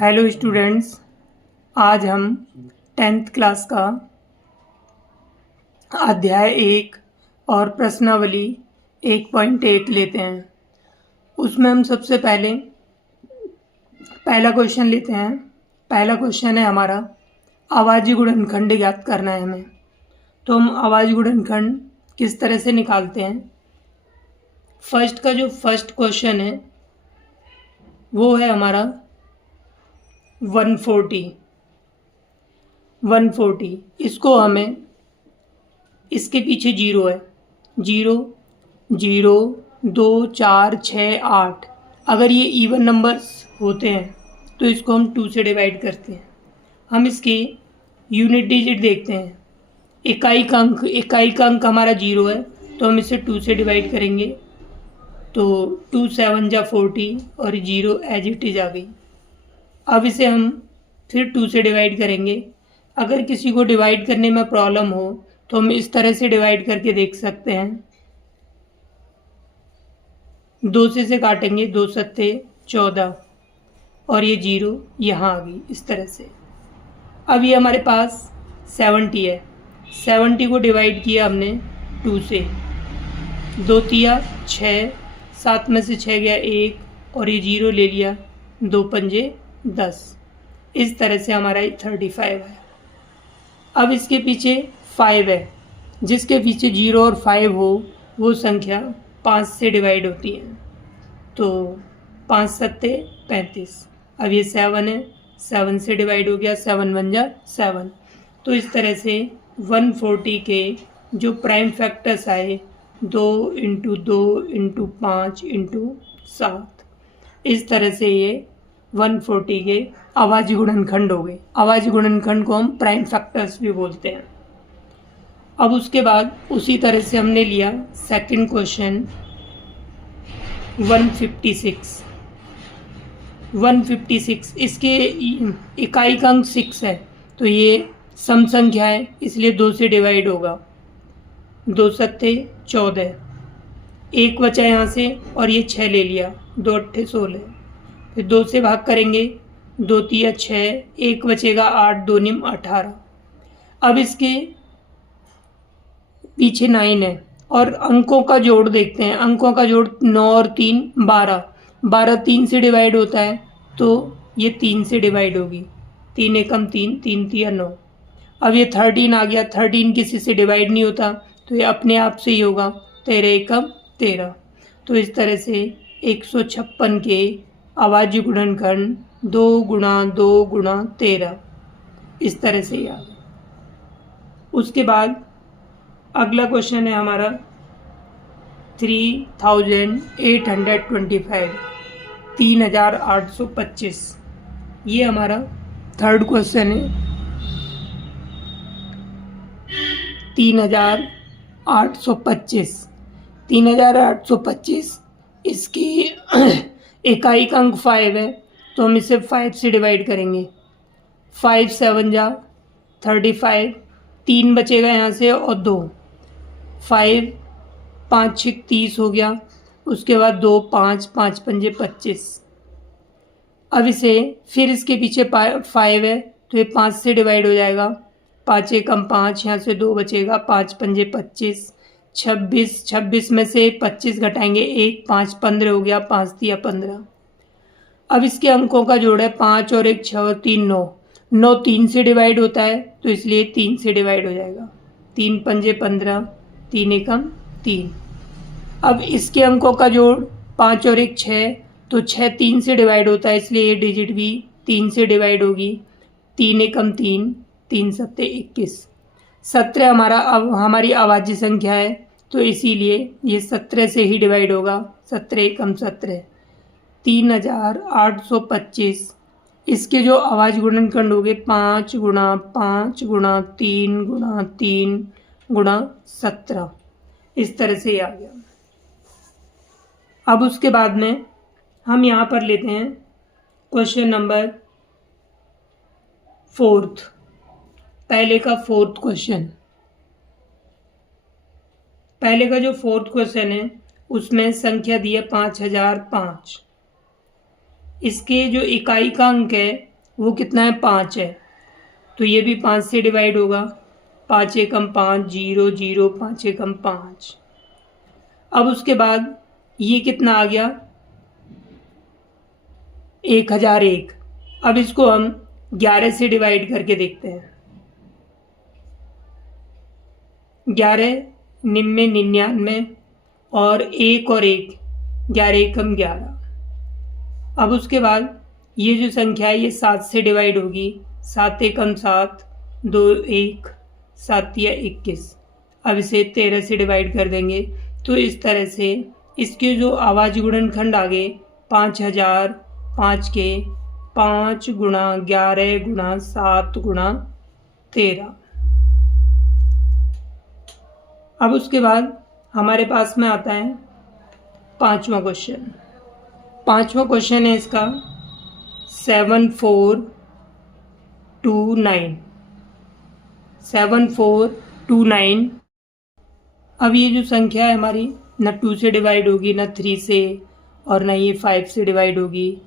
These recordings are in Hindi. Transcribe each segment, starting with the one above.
हेलो स्टूडेंट्स, आज हम 10th क्लास का अध्याय 1 और प्रश्नावली 1.8 लेते हैं। उसमें हम सबसे पहले पहला क्वेश्चन लेते हैं। पहला क्वेश्चन है हमारा आवाजी गुणनखंड ज्ञात करना है हमें। तो हम आवाजी गुणनखंड किस तरह से निकालते हैं। फर्स्ट क्वेश्चन है वो है हमारा 140। इसको हमें, इसके पीछे 0 है, 0 0 2 4 6 8। अगर ये इवन नंबर्स होते हैं तो इसको हम 2 से डिवाइड करते हैं। हम इसके यूनिट डिजिट देखते हैं। इकाई का अंक हमारा 0 है, तो हम इसे 2 से डिवाइड करेंगे। तो 2 7 जा 40 और 0 एज इट इज आ गई। अब इसे हम फिर 2 से डिवाइड करेंगे। अगर किसी को डिवाइड करने में प्रॉब्लम हो तो हम इस तरह से डिवाइड करके देख सकते हैं। 2 से काटेंगे, 2 सत्ते 14 और ये 0 यहाँ आ गई इस तरह से। अब ये हमारे पास 70 है। 70 को डिवाइड किया हमने 2 से, 2 तिया 6, 7 में से 6 गया 1 और ये 0 ले लिया, 2 पंजे 10। इस तरह से हमारा 35 है। अब इसके पीछे 5 है। जिसके पीछे 0 और 5 हो वो संख्या 5 से डिवाइड होती है। तो 5 सत्ते 35। अब ये 7 है, 7 से डिवाइड हो गया, 7 1 जा 7। तो इस तरह से 140 के जो प्राइम फैक्टर्स आए 2 × 2 × 5 × 7, इस तरह से ये 140 के आवाजी गुणनखंड हो गए। आवाजी गुणनखंड को हम प्राइम फैक्टर्स भी बोलते हैं। अब उसके बाद उसी तरह से हमने लिया सेकंड क्वेश्चन 156। इसके इकाई का अंक 6 है, तो ये सम संख्या है इसलिए 2 से डिवाइड होगा। 2 सत्ते 14, 1 बचा यहाँ से और ये 6 ले लिया, 2 अट्ठे 16। फिर 2 से भाग करेंगे, 2 तिया 6, 1 बचेगा 8, 2 निम 18। अब इसके पीछे 9 है और अंकों का जोड़ देखते हैं। अंकों का जोड़ 9 और 3 12। 12 3 से डिवाइड होता है, तो ये 3 से डिवाइड होगी। 3 एकम 3, 3 तिया 9। अब ये 13 आ गया। 13 किसी से डिवाइड नहीं होता, तो ये अपने आप से ही होगा, 13 एकम 13। तो इस तरह से 156 के आवाजी गुणनखंड 2 × 2 × 13 इस तरह से याद है। उसके बाद अगला क्वेश्चन है हमारा 3825। ये हमारा थर्ड क्वेश्चन है। 3825 इसकी इकाई का अंक 5 है, तो हम इसे 5 से डिवाइड करेंगे। 5 7 जा 35, 3 बचेगा यहाँ से और 2, 5 5 6 30 हो गया। उसके बाद 2 5 5 पंजे 25। अब इसे फिर इसके पीछे 5 है, तो ये 5 से डिवाइड हो जाएगा। 5 एकम 5, यहाँ से 2 बचेगा, 5 पंजे 25। 26 में से 25 घटाएंगे 1, 5 15 हो गया, 5 तिया 15। अब इसके अंकों का जोड़ है 5 और 1 6 और 3 9। 9 3 से डिवाइड होता है, तो इसलिए 3 से डिवाइड हो जाएगा। 3 पंजे 15, 3 एकम 3। अब इसके अंकों का जोड़ 5 और 1 6, तो 6 3 से डिवाइड होता है, इसलिए ये डिजिट भी 3 से डिवाइड होगी। 3 एकम 3, 3 सत्ते 21। 17 हमारी आवाजी संख्या है, तो इसीलिए ये 17 से ही डिवाइड होगा। 17 एकम 17, 3825। इसके जो आवाज गुणनखंड हो गए 5 × 5 × 3 × 3 × 17 इस तरह से आ गया। अब उसके बाद में हम यहाँ पर लेते हैं क्वेश्चन नंबर 4। पहले का 4th क्वेश्चन। पहले का जो 4th क्वेश्चन है उसमें संख्या दी है 5005। इसके जो इकाई का अंक है वो कितना है 5 है, तो ये भी 5 से डिवाइड होगा। 5 एकम 5, 0 0, 5 एकम 5। अब उसके बाद ये कितना आ गया 1001। अब इसको हम 11 से डिवाइड करके देखते हैं। 11 निन्यानवे 99 और 1 और 1 11 एकम 11। अब उसके बाद ये जो संख्या है ये 7 से डिवाइड होगी। 7 एकम 7, 2 1, 7 या 21। अब इसे 13 से डिवाइड कर देंगे। तो इस तरह से इसके जो आवाज़ गुणनखंड आ गए 5000, 5 के 5 गुणा 11 गुणा 7 गुणा 13। अब उसके बाद हमारे पास में आता है पांचवा क्वेश्चन। पांचवा क्वेश्चन है इसका 7429। 7429। अब ये जो संख्या है हमारी ना 2 से डिवाइड होगी, ना 3 से, और ना ये 5 से डिवाइड होगी।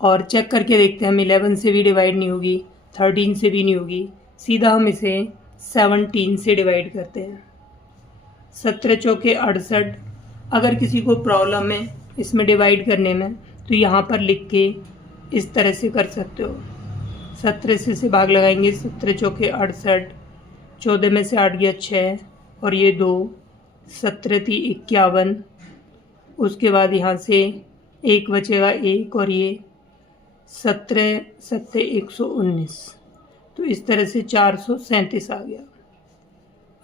और चेक करके देखते हैं हम 11 से भी डिवाइड नहीं होगी, 13 से भी नहीं होगी। सीधा हम इसे 17 से डिवाइड करते हैं। 17 चौके 68। अगर किसी को प्रॉब्लम है इसमें डिवाइड करने में तो यहाँ पर लिख के इस तरह से कर सकते हो। 17 से भाग लगाएंगे। 17 चौके 68, 14 में से 8 गया 6 और ये 2, 17 थी 51। उसके बाद यहाँ से 1 बचेगा 1 और ये 17 7 119। तो इस तरह से 437 आ गया।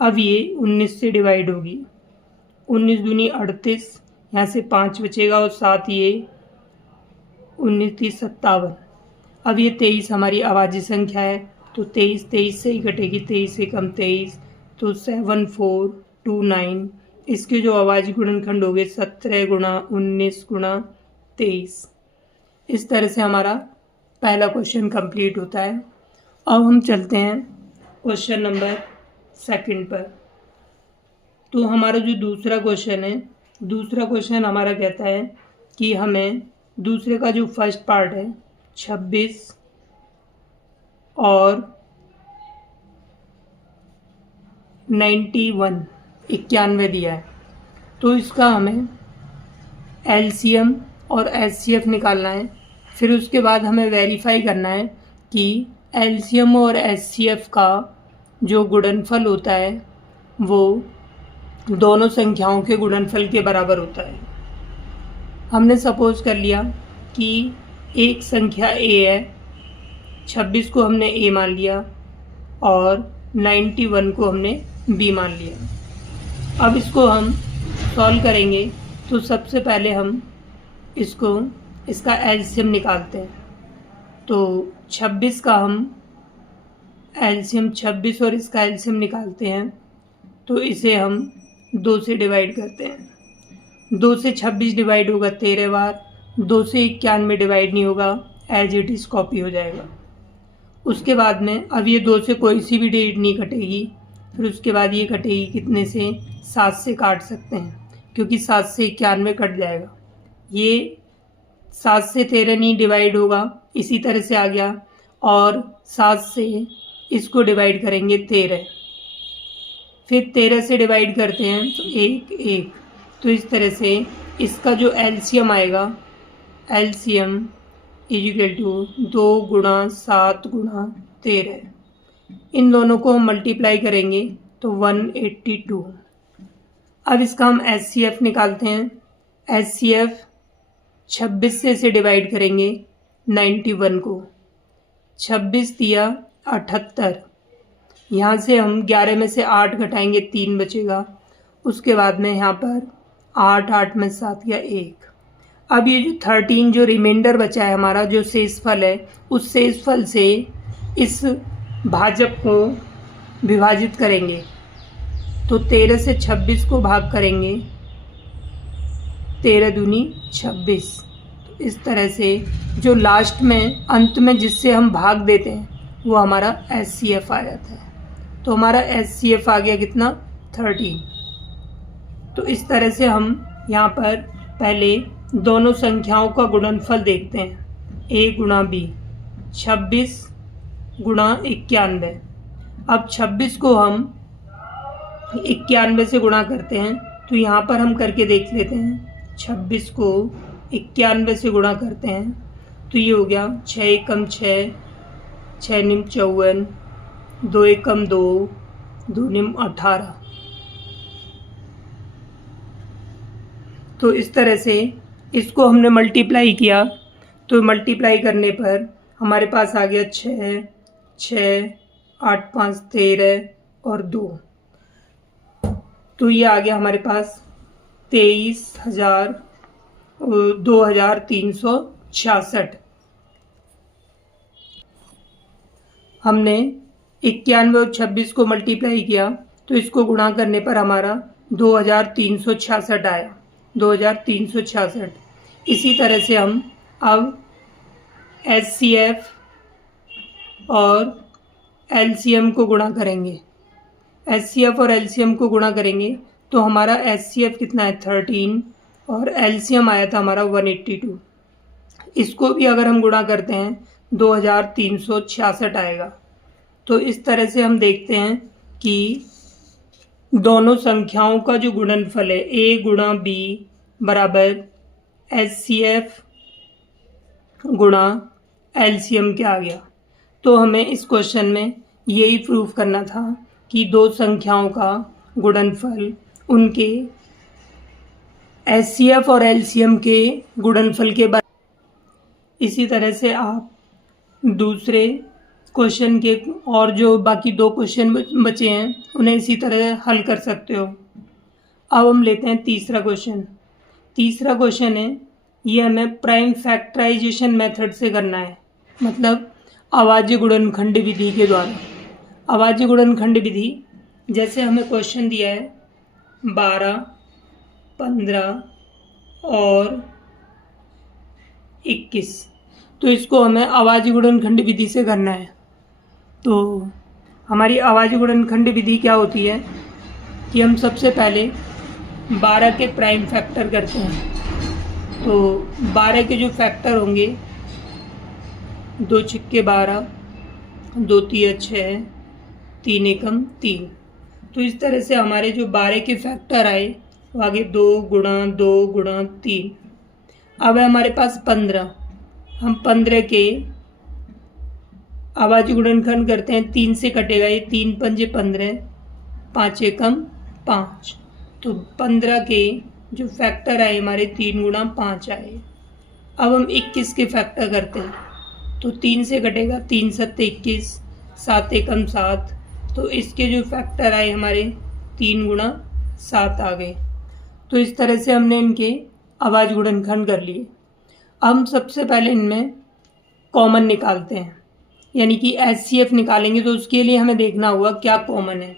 अब ये 19 से डिवाइड होगी। 19 दूनी 38, यहाँ से 5 बचेगा और 7 ये 19 थी 57। अब ये 23 हमारी आवाज़ी संख्या है, तो 23 से ही कटेगी। 23 से कम 23, तो 7429। इसके जो आवाज़ी गुणनखंड हो गए 17 गुणा 19 गुणा 23। इस तरह से हमारा पहला क्वेश्चन कंप्लीट होता है। अब हम चलते हैं क्वेश्चन नंबर 2 पर। तो हमारा जो दूसरा क्वेश्चन है, दूसरा क्वेश्चन हमारा कहता है कि हमें दूसरे का जो फर्स्ट पार्ट है 26 और 91 दिया है। तो इसका हमें एलसीएम और एचसीएफ निकालना है। फिर उसके बाद हमें वेरीफाई करना है कि एलसीएम और एचसीएफ का जो गुणनफल होता है वो दोनों संख्याओं के गुणनफल के बराबर होता है। हमने सपोज कर लिया कि एक संख्या ए है, 26 को हमने ए मान लिया और 91 को हमने बी मान लिया। अब इसको हम सॉल्व करेंगे। तो सबसे पहले हम इसका एलसीएम निकालते हैं। तो 26 का हम एलसीएम 26 और इसका एलसीएम निकालते हैं। तो इसे हम 2 से डिवाइड करते हैं। 2 से 26 डिवाइड होगा 13 बार। 2 से 91 डिवाइड नहीं होगा, एज इट इज़ कॉपी हो जाएगा। उसके बाद में अब ये 2 से कोई सी भी डिजिट नहीं कटेगी। फिर उसके बाद ये कटेगी कितने से, 7 से काट सकते हैं क्योंकि 7 से 91 कट जाएगा। ये 7 से 13 नहीं डिवाइड होगा, इसी तरह से आ गया। और 7 से इसको डिवाइड करेंगे 13, फिर 13 से डिवाइड करते हैं तो 1 1। तो इस तरह से इसका जो एलसीएम आएगा, एलसीएम इक्वल टू 2 गुणा 7 गुणा 13। इन दोनों को हम मल्टीप्लाई करेंगे तो 182। अब इसका हम एचसीएफ निकालते हैं। एचसीएफ 26 से इसे डिवाइड करेंगे 91 को। 26 दिया 78। यहाँ से हम 11 में से 8 घटाएंगे, 3 बचेगा। उसके बाद में यहाँ पर 8 8 में 7 या 1। अब ये जो 13 जो रिमाइंडर बचा है हमारा, जो शेषफल है, उस शेषफल से इस भाजक को विभाजित करेंगे। तो 13 से 26 को भाग करेंगे, 13 दूनी 26। तो इस तरह से जो लास्ट में अंत में जिससे हम भाग देते हैं वो हमारा एचसीएफ आ जाता है। तो हमारा एचसीएफ आ गया कितना, 13। तो इस तरह से हम यहाँ पर पहले दोनों संख्याओं का गुणनफल देखते हैं, ए गुणा बी। 26 गुणा 91। अब 26 को हम 91 से गुणा करते हैं, तो यहाँ पर हम करके देख लेते हैं। 26 को 91 से गुणा करते हैं तो ये हो गया 6 एकम 6, 6 निम 54, 2 एकम 2, 2 निम 18। तो इस तरह से इसको हमने मल्टीप्लाई किया, तो मल्टीप्लाई करने पर हमारे पास आ गया 6, 6, 8, 5, 13 और 2। तो ये आ गया हमारे पास 23,0366। हमने 91 और 26 को मल्टीप्लाई किया तो इसको गुणा करने पर हमारा 2366 आया, 2366। इसी तरह से हम अब HCF और LCM को गुणा करेंगे। HCF और LCM को गुणा करेंगे तो हमारा HCF कितना है 13 और LCM आया था हमारा 182। इसको भी अगर हम गुणा करते हैं 2366 आएगा। तो इस तरह से हम देखते हैं कि दोनों संख्याओं का जो गुणनफल है A गुणा B बराबर HCF गुणा LCM क्या आ गया। तो हमें इस क्वेश्चन में यही प्रूफ करना था कि दो संख्याओं का गुणनफल उनके HCF और LCM के गुणनफल के बराबर। इसी तरह से आप दूसरे क्वेश्चन के और जो बाकी दो क्वेश्चन बचे हैं उन्हें इसी तरह हल कर सकते हो। अब हम लेते हैं तीसरा क्वेश्चन। तीसरा क्वेश्चन है, ये हमें प्राइम फैक्टराइजेशन मेथड से करना है, मतलब अभाज्य गुणनखंड विधि के द्वारा। अभाज्य गुणनखंड विधि, जैसे हमें क्वेश्चन दिया है 12, 15 और 21, तो इसको हमें अभाज्य गुणनखंड विधि से करना है। तो हमारी अभाज्य गुणनखंड विधि क्या होती है कि हम सबसे पहले 12 के प्राइम फैक्टर करते हैं। तो 12 के जो फैक्टर होंगे 2 छिक्के 12, 2 तिया 6, 3 एकम 3। तो इस तरह से हमारे जो 12 के फैक्टर आए वो आगे 2 गुणा 2 गुणा 3। अब है हमारे पास 15, हम 15 के अभाज्य गुणनखंड करते हैं, 3 से कटेगा ये, 3 पंजे 15, 5 एकम 5। तो 15 के जो फैक्टर आए हमारे 3 गुणा 5 आए। अब हम 21 के फैक्टर करते हैं, तो 3 से कटेगा, 3 सत्ते 21, 7 एकम 7। तो इसके जो फैक्टर आए हमारे 3 गुणा 7 आ गए। तो इस तरह से हमने इनके अभाज्य गुणनखंड कर लिए। हम सबसे पहले इनमें कॉमन निकालते हैं, यानी कि HCF निकालेंगे। तो उसके लिए हमें देखना होगा क्या कॉमन है।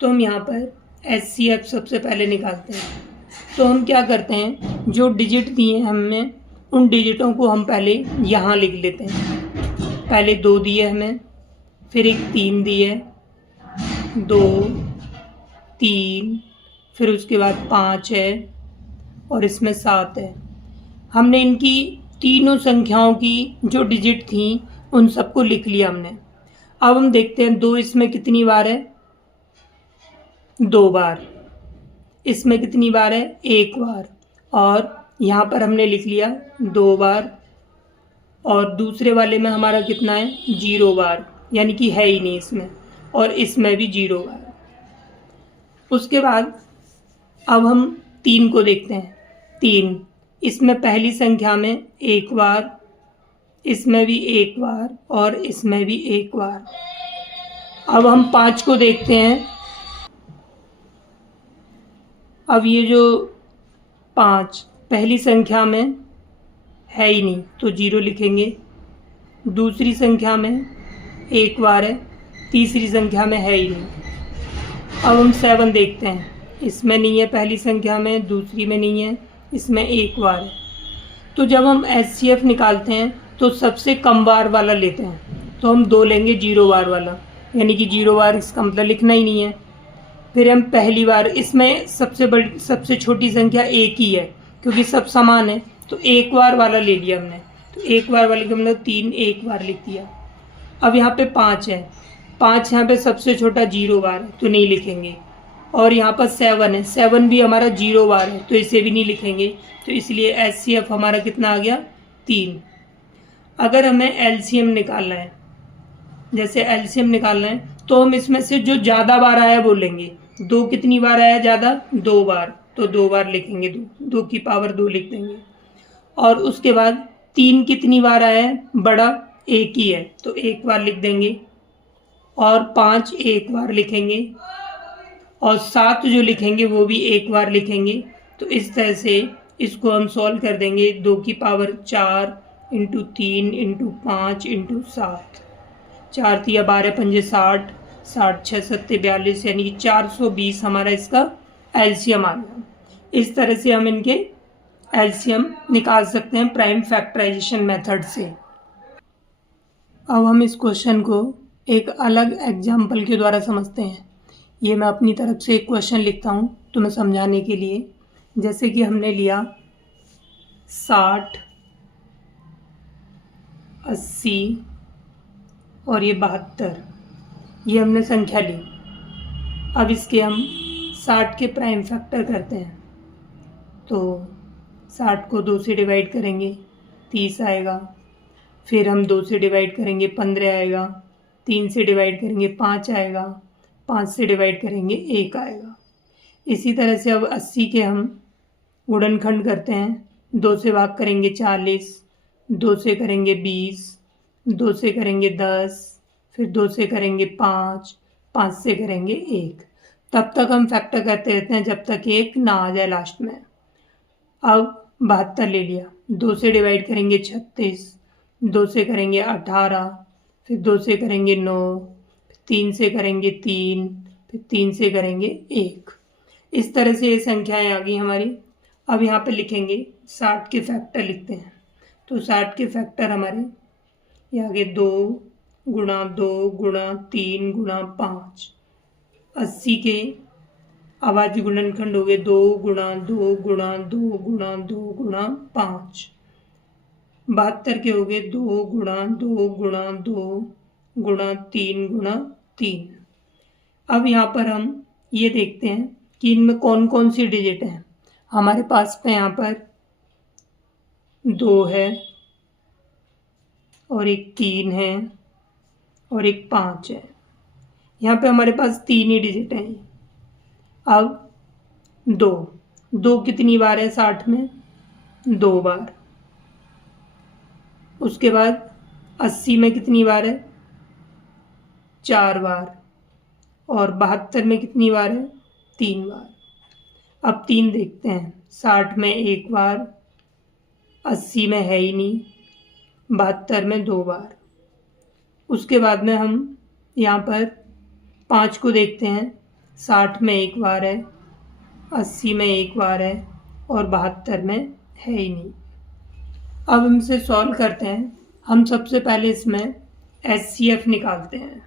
तो हम यहाँ पर HCF सबसे पहले निकालते हैं। तो हम क्या करते हैं, जो डिजिट दिए हैं हमें उन डिजिटों को हम पहले यहाँ लिख लेते हैं। पहले 2 दिए हमें, फिर एक 3 दिए, 2, 3, फिर उसके बाद 5 है और इसमें 7 है। हमने इनकी तीनों संख्याओं की जो डिजिट थी उन सबको लिख लिया हमने। अब हम देखते हैं 2 इसमें कितनी बार है, 2 बार। इसमें कितनी बार है, 1 बार। और यहाँ पर हमने लिख लिया 2 बार। और दूसरे वाले में हमारा कितना है, 0 बार, यानी कि है ही नहीं इसमें। और इसमें भी 0 बार। उसके बाद अब हम 3 को देखते हैं। 3 इसमें पहली संख्या में 1 बार, इसमें भी 1 बार और इसमें भी 1 बार। अब हम 5 को देखते हैं। अब ये जो 5 पहली संख्या में है ही नहीं तो 0 लिखेंगे। दूसरी संख्या में 1 बार है, तीसरी संख्या में है ही नहीं। अब हम 7 देखते हैं, इसमें नहीं है पहली संख्या में, दूसरी में नहीं है, इसमें 1 बार है। तो जब हम HCF निकालते हैं तो सबसे कम बार वाला लेते हैं। तो हम 2 लेंगे 0 बार वाला, यानी कि 0 बार इसका मतलब लिखना ही नहीं है। फिर हम पहली बार, इसमें सबसे छोटी संख्या 1 ही है क्योंकि सब समान है, तो 1 बार वाला ले लिया हमने। तो एक बार वाले का मतलब 3 एक बार लिख दिया। अब यहाँ पे 5 है, 5 यहाँ पे सबसे छोटा 0 बार है तो नहीं लिखेंगे। और यहाँ पर 7 है, 7 भी हमारा 0 बार है तो इसे भी नहीं लिखेंगे। तो इसलिए HCF हमारा कितना आ गया 3। अगर हमें LCM निकालना है, जैसे LCM निकालना है तो हम इसमें से जो ज़्यादा बार आया वो लेंगे। 2 कितनी बार आया ज़्यादा, 2 बार, तो 2 बार लिखेंगे, 2 की पावर 2 लिख देंगे। और उसके बाद 3 कितनी बार आया है, बड़ा, एक ही है तो एक बार लिख देंगे। और 5 एक बार लिखेंगे। और 7 जो लिखेंगे वो भी एक बार लिखेंगे। तो इस तरह से इसको हम सॉल्व कर देंगे। 2 की पावर 4 इंटू 3 इंटू 5 इंटू 7, 4 तिया 12 पंजे 60, 60 6 सत्ते 42, यानी कि 420 हमारा इसका LCM आ गया। इस तरह से हम इनके LCM निकाल सकते हैं प्राइम फैक्टराइजेशन मेथड से। अब हम इस क्वेश्चन को एक अलग एग्जाम्पल के द्वारा समझते हैं। ये मैं अपनी तरफ से एक क्वेश्चन लिखता हूँ तुम्हें समझाने के लिए। जैसे कि हमने लिया 60, 80 और ये 72, ये हमने संख्या ली। अब इसके हम 60 के प्राइम फैक्टर करते हैं। तो 60 को 2 से डिवाइड करेंगे 30 आएगा। फिर हम 2 से डिवाइड करेंगे 15 आएगा। 3 से डिवाइड करेंगे 5 आएगा। 5 से डिवाइड करेंगे 1 आएगा। इसी तरह से अब 80 के हम गुणनखंड करते हैं। 2 से भाग करेंगे 40, 2 से करेंगे 20, 2 से करेंगे 10, फिर 2 से करेंगे 5, 5 से करेंगे 1। तब तक हम फैक्टर करते रहते हैं जब तक 1 ना आ जाए लास्ट में। अब 72 ले लिया। 2 से डिवाइड करेंगे 36, 2 से करेंगे 18, फिर 2 से करेंगे 9, 3 से करेंगे 3, फिर 3 से करेंगे 1। इस तरह से ये संख्याएं आ गई हमारी। अब यहाँ पे लिखेंगे 60 के फैक्टर लिखते हैं। तो 60 के फैक्टर हमारे ये आगे 2 गुणा 2 गुणा 3 गुणा 5। 80 के अभाज्य गुणनखंड हो गए 2 गुणा 2 गुणा 2 गुणा 2 गुणा 5। 72 के हो गए 2 गुणा 2 गुणा 2 गुणा 3 गुणा 3। अब यहाँ पर हम ये देखते हैं कि इनमें कौन कौन सी डिजिट हैं। हमारे पास में यहाँ पर 2 है और एक 3 है और एक 5 है। यहाँ पे हमारे पास 3 ही डिजिट हैं। अब 2 कितनी बार है 60 में, 2 बार। उसके बाद 80 में कितनी बार है, 4 बार। और 72 में कितनी बार है, 3 बार। अब 3 देखते हैं। 60 में 1 बार, 80 में है ही नहीं, 72 में 2 बार। उसके बाद में हम यहाँ पर 5 को देखते हैं। 60 में 1 बार है, 80 में 1 बार है और 72 में है ही नहीं। अब हम इसे सॉल्व करते हैं। हम सबसे पहले इसमें HCF निकालते हैं।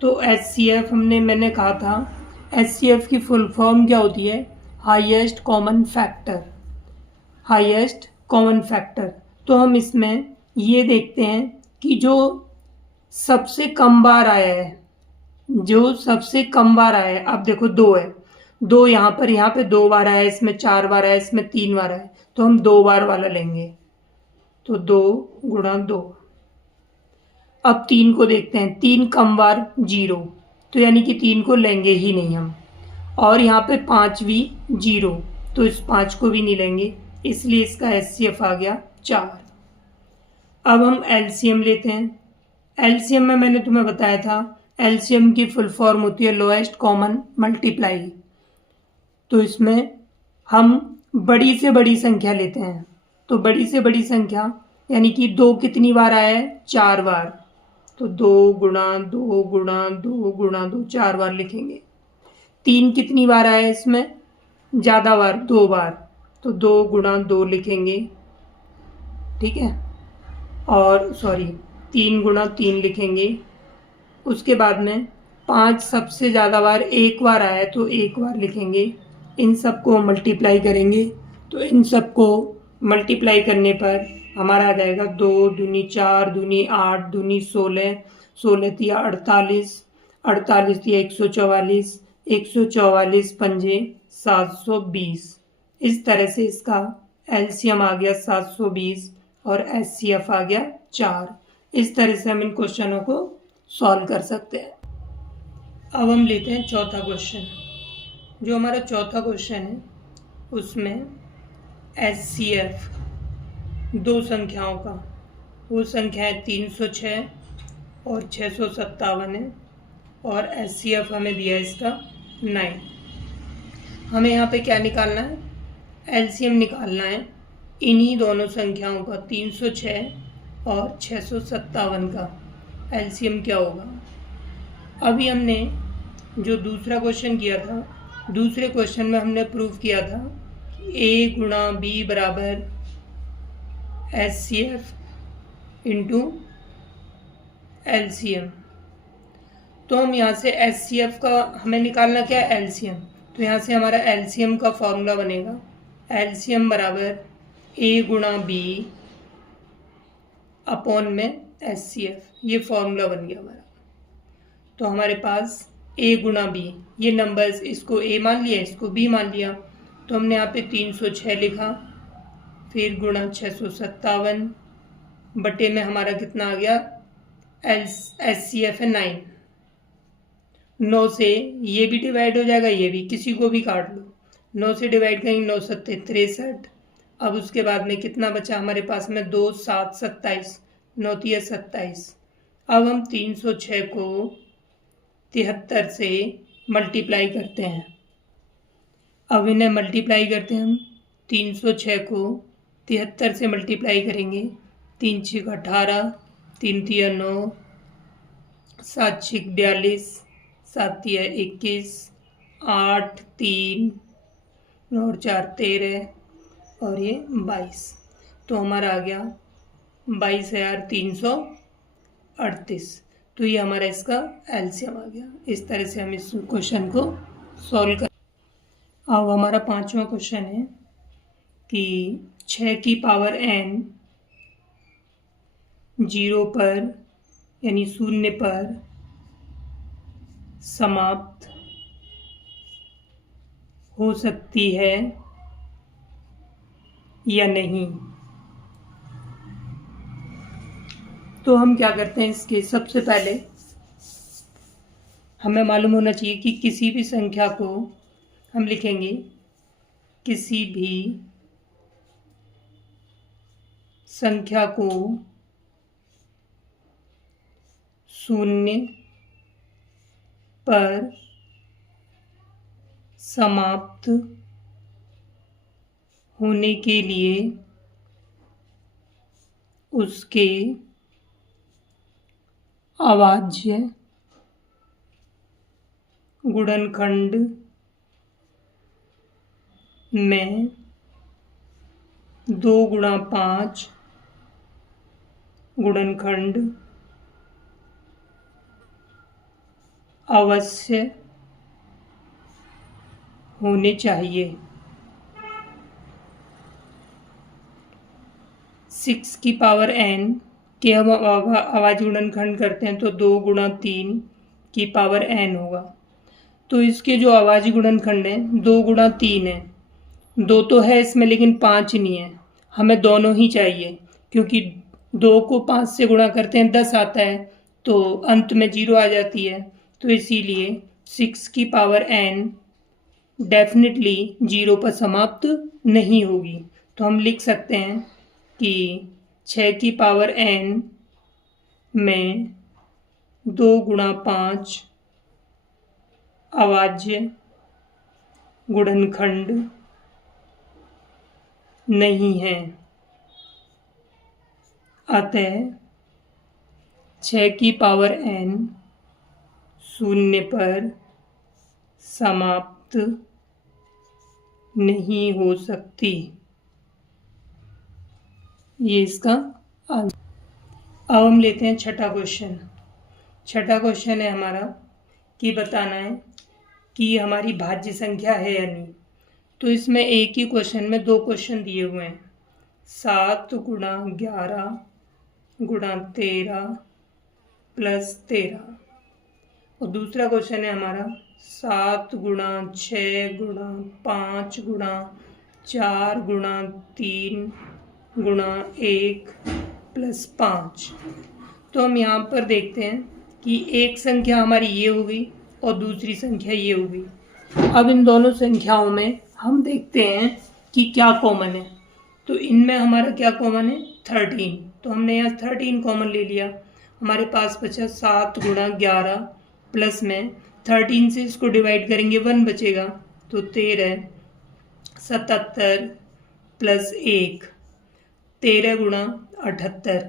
तो HCF मैंने कहा था HCF की फुल फॉर्म क्या होती है, highest common factor. Highest common factor. तो हम इसमें ये देखते हैं कि जो सबसे कम बार आया है, जो सबसे कम बार आया है। अब देखो 2 है, 2 यहाँ पे 2 बार आया, इसमें 4 बार आया, इसमें 3 बार आया, तो हम 2 बार वाला लेंगे। तो 2 गुणा 2। अब 3 को देखते हैं। 3 कम बार 0, तो यानी कि 3 को लेंगे ही नहीं हम। और यहाँ पे 5 भी 0, तो इस 5 को भी नहीं लेंगे, इसलिए इसका HCF आ गया 4। अब हम LCM लेते हैं। LCM में मैंने तुम्हें बताया था LCM की फुल फॉर्म होती है लोएस्ट कॉमन मल्टीप्लाई। तो इसमें हम बड़ी से बड़ी संख्या लेते हैं। तो बड़ी से बड़ी संख्या यानी कि 2 कितनी बार आया है, 4 बार। तो 2 गुणा 2 गुणा 2 गुणा 2, 4 बार लिखेंगे। 3 कितनी बार आया है इसमें, ज़्यादा बार, 2 बार, तो 2 गुणा 2 लिखेंगे। ठीक है। और 3 गुणा 3 लिखेंगे। उसके बाद में 5 सबसे ज़्यादा बार 1 बार आया है तो 1 बार लिखेंगे। इन सबको मल्टीप्लाई करेंगे। तो इन सबको मल्टीप्लाई करने पर हमारा आ जाएगा 2 दूनी 4 दूनी 8 दूनी 16, 16 तिया 48, 48 तिया 144, 144 पंजे 720। इस तरह से इसका एलसीएम आ गया 720 और एचसीएफ आ गया 4। इस तरह से हम इन क्वेश्चनों को सॉल्व कर सकते हैं। अब हम लेते हैं चौथा क्वेश्चन। जो हमारा चौथा क्वेश्चन है उसमें एचसीएफ दो संख्याओं का, वो संख्याएं 306 और 657 है और एचसीएफ हमें दिया है इसका 9। हमें यहाँ पे क्या निकालना है? एलसीएम निकालना है इन्हीं दोनों संख्याओं का, 306 और 657 का एलसीएम क्या होगा। अभी हमने जो दूसरा क्वेश्चन किया था, दूसरे क्वेश्चन में हमने प्रूव किया था कि ए गुणा बी बराबर एचसीएफ इंटू एलसीएम। तो हम यहाँ से एचसीएफ का हमें निकालना क्या है? एलसीएम। तो यहाँ से हमारा एलसीएम का फॉर्मूला बनेगा एलसीएम बराबर ए गुणा बी अपॉन में एचसीएफ। ये फॉर्मूला बन गया हमारा। तो हमारे पास ए गुणा बी, ये नंबर्स, इसको ए मान लिया, इसको बी मान लिया, तो हमने यहाँ पे 306 लिखा, फिर गुणा 657 बटे में हमारा कितना आ गया? एचसीएफ है 9। 9 से ये भी डिवाइड हो जाएगा, ये भी, किसी को भी काट लो। 9 से डिवाइड करेंगे, 9 सत्ते 63। अब उसके बाद में कितना बचा हमारे पास में? 2 7 27, 9 तिया 27। अब हम 306 को 73 से मल्टीप्लाई करते हैं। अब इन्हें मल्टीप्लाई करते हैं हम। 306 को 73 से मल्टीप्लाई करेंगे, 3 6 18, 3 तिया 9, 7 6 42, 7 तिया 21, 8 3 और 4 13 और ये 22। तो हमारा आ गया 22,338। तो ये हमारा इसका एलसीएम आ गया। इस तरह से हम इस क्वेश्चन को सॉल्व कर। अब हमारा पांचवा क्वेश्चन है कि 6 की पावर n 0 पर यानी 0 पर समाप्त हो सकती है या नहीं। तो हम क्या करते हैं, इसके सबसे पहले हमें मालूम होना चाहिए कि किसी भी संख्या को हम लिखेंगे, किसी भी संख्या को 0 पर समाप्त होने के लिए उसके अभाज्य गुणनखंड में 2 गुणा 5 गुणनखंड अवश्य होने चाहिए। 6 की पावर n के हम अभाज्य गुणनखंड करते हैं तो 2 गुणा 3 की पावर n होगा। तो इसके जो अभाज्य गुणनखंड है 2 गुणा 3 है, 2 तो है इसमें लेकिन 5 नहीं है। हमें दोनों ही चाहिए क्योंकि 2 को 5 से गुणा करते हैं 10 आता है, तो अंत में 0 आ जाती है। तो इसीलिए 6 की पावर n डेफिनेटली 0 पर समाप्त नहीं होगी। तो हम लिख सकते हैं कि 6 की पावर n में 2 गुणा 5 अभाज्य गुणनखंड नहीं है, अतः 6 की पावर n 0 पर समाप्त नहीं हो सकती। ये इसका आंसर। अब हम लेते हैं छठा क्वेश्चन। छठा क्वेश्चन है हमारा कि बताना है कि हमारी भाज्य संख्या है या नहीं। तो इसमें एक ही क्वेश्चन में 2 क्वेश्चन दिए हुए हैं। 7 गुणा 11 गुणा 13 प्लस 13। और दूसरा क्वेश्चन है हमारा 7 गुणा 6 गुणा 5 गुणा 4 गुणा 3 गुणा 1 प्लस 5। तो हम यहाँ पर देखते हैं कि एक संख्या हमारी ये हो गई और दूसरी संख्या ये हो गई। अब इन दोनों संख्याओं में हम देखते हैं कि क्या कॉमन है। तो इनमें हमारा क्या कॉमन है 13, तो हमने यहाँ 13 कॉमन ले लिया। हमारे पास बचा 7 गुणा 11 प्लस में 13 से इसको डिवाइड करेंगे 1 बचेगा, तो 13 77 प्लस 1 13 गुणा 78।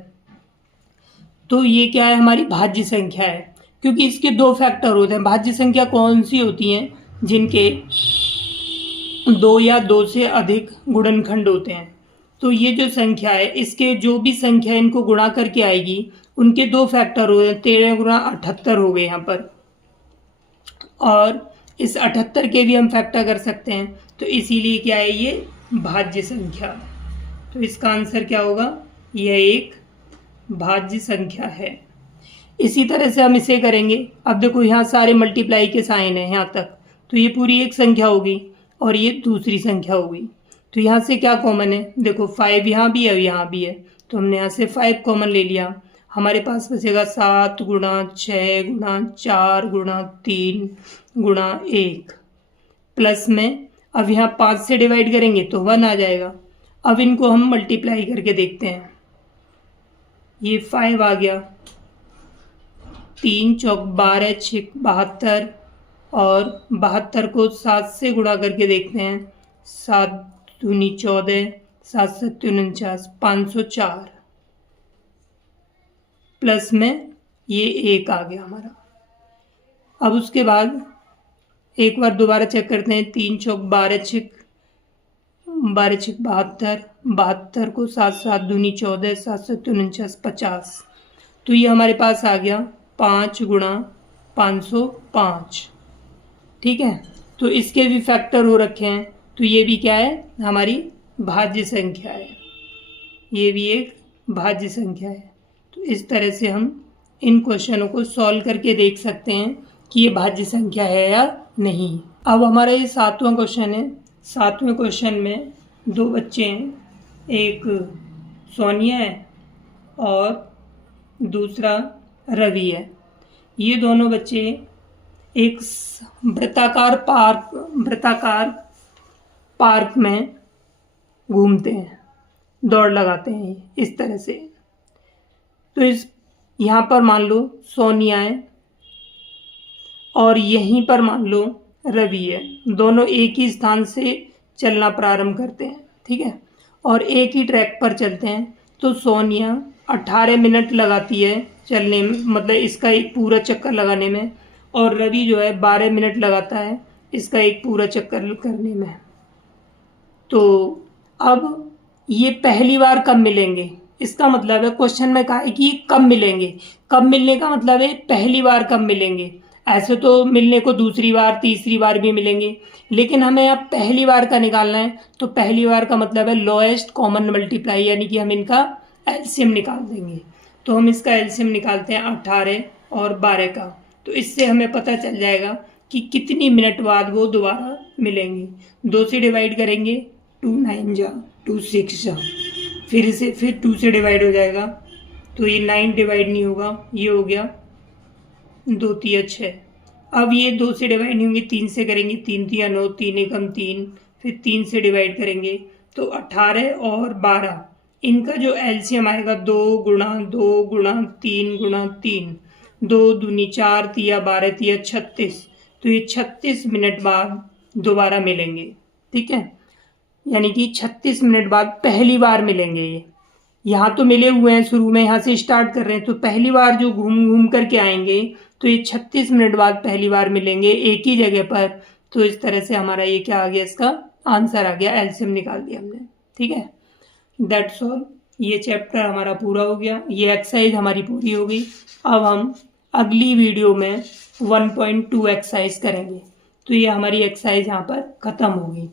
तो ये क्या है हमारी भाज्य संख्या है, क्योंकि इसके दो फैक्टर होते हैं। भाज्य संख्या कौन सी होती हैं जिनके 2 या 2 से अधिक गुणनखंड होते हैं। तो ये जो संख्या है इसके जो भी संख्या इनको गुणा करके आएगी उनके दो फैक्टर हो गए, 13 गुणा 78 हो गए यहाँ पर, और इस 78 के भी हम फैक्टर कर सकते हैं। तो इसीलिए क्या है ये भाज्य संख्या। तो इसका आंसर क्या होगा, यह एक भाज्य संख्या है। इसी तरह से हम इसे करेंगे। अब देखो यहाँ सारे मल्टीप्लाई के साइन हैं यहाँ तक, तो ये पूरी एक संख्या होगी और ये दूसरी संख्या होगी। तो यहाँ से क्या कॉमन है, देखो 5 यहाँ भी है और यहाँ भी है, तो हमने यहाँ से 5 कॉमन ले लिया। हमारे पास बचेगा 7 गुणा 6 गुणा 4 गुणा 3 गुणा 1 प्लस में, अब यहाँ 5 से डिवाइड करेंगे तो 1 आ जाएगा। अब इनको हम मल्टीप्लाई करके देखते हैं। ये 5 आ गया, 3 चौक 12 6 72, और 72 को 7 से गुणा करके देखते हैं। 7 दूनी 14, 7 7 49, 504 प्लस में ये 1 आ गया हमारा। अब उसके बाद एक बार दोबारा चेक करते हैं। 3 चौक 12 6 72, 72 को 7 7 दूनी 14, 7 7 49, 50। तो ये हमारे पास आ गया 5 गुणा 505। ठीक है, तो इसके भी फैक्टर हो रखे हैं, तो ये भी क्या है हमारी भाज्य संख्या है, ये भी एक भाज्य संख्या है। तो इस तरह से हम इन क्वेश्चनों को सॉल्व करके देख सकते हैं कि ये भाज्य संख्या है या नहीं। अब हमारा ये 7वां क्वेश्चन है। 7वें क्वेश्चन में 2 बच्चे हैं, एक सोनिया है और दूसरा रवि है। ये दोनों बच्चे एक वृत्ताकार पार्क में घूमते हैं, दौड़ लगाते हैं इस तरह से। तो इस यहाँ पर मान लो सोनिया है और यहीं पर मान लो रवि है। दोनों एक ही स्थान से चलना प्रारंभ करते हैं, ठीक है, और एक ही ट्रैक पर चलते हैं। तो सोनिया 18 मिनट लगाती है चलने में, मतलब इसका एक पूरा चक्कर लगाने में, और रवि जो है 12 मिनट लगाता है इसका एक पूरा चक्कर करने में। तो अब ये पहली बार कब मिलेंगे, इसका मतलब है क्वेश्चन में कहा है कि कब मिलेंगे। कब मिलने का मतलब है पहली बार कब मिलेंगे। ऐसे तो मिलने को दूसरी बार तीसरी बार भी मिलेंगे, लेकिन हमें अब पहली बार का निकालना है। तो पहली बार का मतलब है लोएस्ट कॉमन मल्टीप्लाई, यानी कि हम इनका एलसीएम निकाल देंगे। तो हम इसका एलसीएम निकालते हैं 18 और 12 का। तो इससे हमें पता चल जाएगा कि कितनी मिनट बाद वो दोबारा मिलेंगे। 2 से डिवाइड करेंगे, 2 9 जा 2 6 जा, फिर इसे फिर 2 से डिवाइड हो जाएगा, तो ये 9 डिवाइड नहीं होगा, ये हो गया 2 3 6। अब ये 2 से डिवाइड नहीं होंगे, 3 से करेंगे, 3 3 9, 3 एकम 3, फिर 3 से डिवाइड करेंगे तो 18 और 12, इनका जो एलसीएम आएगा 2 गुणा 2 गुणा 3 गुणा 3, 2 दूनी 4 तिया 12 तिया 36। तो ये 36 मिनट बाद दोबारा मिलेंगे, ठीक है, यानी कि 36 मिनट बाद पहली बार मिलेंगे। ये यहाँ तो मिले हुए हैं शुरू में, यहाँ से स्टार्ट कर रहे हैं, तो पहली बार जो घूम करके आएंगे तो ये 36 मिनट बाद पहली बार मिलेंगे एक ही जगह पर। तो इस तरह से हमारा ये क्या आ गया, इसका आंसर आ गया, एलसीएम निकाल दिया हमने, ठीक है। दैट्स ऑल, ये चैप्टर हमारा पूरा हो गया, ये एक्सरसाइज हमारी पूरी हो गई। अब हम अगली वीडियो में 1.2 एक्सरसाइज करेंगे। तो ये हमारी एक्सरसाइज यहाँ पर ख़त्म होगी।